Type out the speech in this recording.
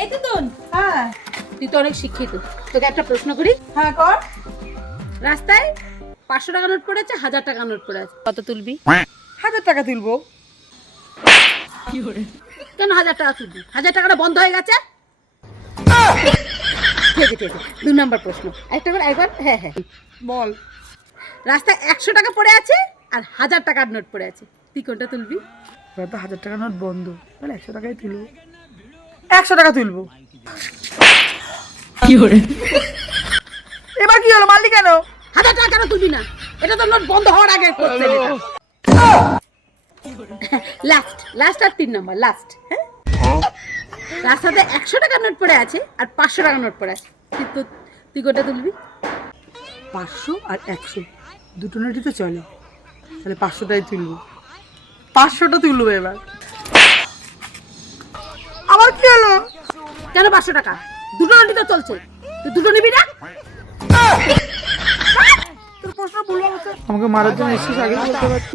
এই দিদুন, হ্যাঁ তুই তো অনেক শিক্ষিত, তোকে একটা প্রশ্ন করি। হ্যাঁ কর। রাস্তায় 500 টাকা নোট পড়ে আছে, 1000 টাকা নোট পড়ে আছে, কত তুলবি? 1000 টাকা তুলবো। কেন 1000 টাকা তুলবি? 1000 টাকাটা বন্ধ হয়ে গেছে। ঠিক আছে, ঠিক আছে। 2 নম্বর প্রশ্ন, একটা করে একবার। হ্যাঁ হ্যাঁ, বল। রাস্তায় 100 টাকা পড়ে আছে আর 1000 টাকার নোট পড়ে আছে, তুই কোনটা তুলবি? এবার তো 1000 টাকা নোট বন্ধ, তাহলে 100 টাকাই তুলবো। 100 টাকা তুলবো। এবার কি হলো, মারলি কেন? 1000 টাকা কেন তুলবি না? এটা তো নোট বন্ধ হওয়ার আগে করতে। লাস্ট আর 3 নম্বর, লাস্ট। হ্যাঁ, রাস্তাতে 100 টাকার নোট পড়ে আছে আর 500 টাকার নোট পড়ে আছে, তুই কোনটা তুলবি? 500 আর 100 দুটো নোটই তো চলে, তাহলে 500টাই তুলবো। 500টা তুলবো এবার। আবার কি হলো? কেন 500 টাকা? দুটো নোটই তো চলছে, তুই দুটো নিবি না? তোর প্রশ্ন ভুল হচ্ছে। আমাকে মারার জন্য এসেছিস, আগে বলতে পারছি।